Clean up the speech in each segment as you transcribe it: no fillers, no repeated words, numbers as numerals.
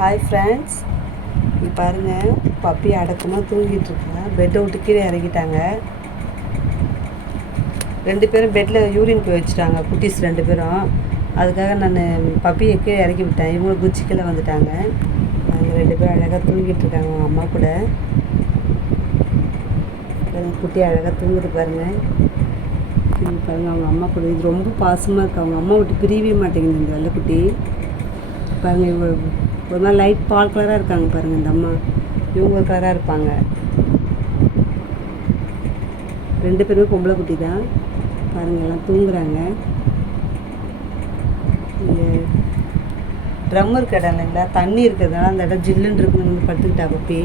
Hi friends, இங்கே பாருங்கள், puppy அடக்கமாக தூங்கிட்டுருக்கேன். பெட்டை விட்டு கீழே இறக்கிட்டாங்க. 2 பேரும் பெட்டில் யூரின் போய் வச்சுட்டாங்க, குட்டீஸ் 2 பேரும். அதுக்காக நான் பப்பியை கீழே இறக்கி விட்டேன். இவங்களும் குச்சி கீழே வந்துட்டாங்க. அவங்க 2 பேரும் அழகாக தூங்கிட்டுருக்காங்க அவங்க அம்மா கூட. குட்டி அழகாக தூங்குது பாருங்கள். பாருங்கள் அவங்க அம்மா கூட. இது ரொம்ப பாசமாக இருக்குது. அவங்க அம்மா விட்டு பிரியவே மாட்டேங்குது இந்த வெள்ளைக்குட்டி. பாருங்கள், இவங்க ஒரு மாதிரி லைட் பால் கலராக இருக்காங்க பாருங்கள் இந்த அம்மா. இவங்க ஒரு கலராக இருப்பாங்க. 2 பேருமே பொம்பளை குட்டி தான். பாருங்கள், எல்லாம் தூங்குறாங்க. ட்ரம் இருக்க இடம் இல்லைங்களா, தண்ணி இருக்கிறதுனால அந்த இடம் ஜில்லுன்னு இருக்குன்னு வந்து படுத்துக்கிட்டா பப்பி.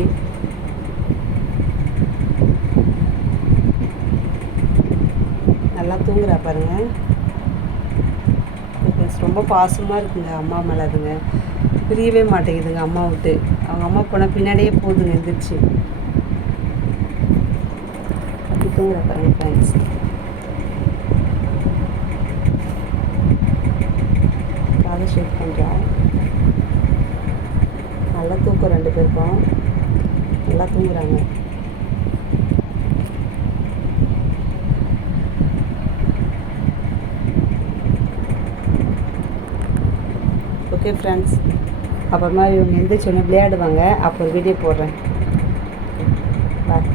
நல்லா தூங்குறா பாருங்கள். ரொம்ப பாசமாக இருக்குங்க அம்மா மேலே. அதுங்க பிரியவே மாட்டேங்குதுங்க அம்மா விட்டு. அவங்க அம்மா போனால் பின்னாடியே போகுதுங்க எந்திரிச்சு. தூங்குறா பாருங்க ஃப்ரெண்ட்ஸ். காதை ஷேக் பண்ணுறா. நல்லா தூக்கம் 2 பேருக்கும். நல்லா தூங்குறாங்க. ஓகே ஃப்ரெண்ட்ஸ், அப்புறமா இவங்க எந்திரிச்சோன்னே விளையாடுவாங்க. அப்போ ஒரு வீடியோ போடுறேன். பாய்.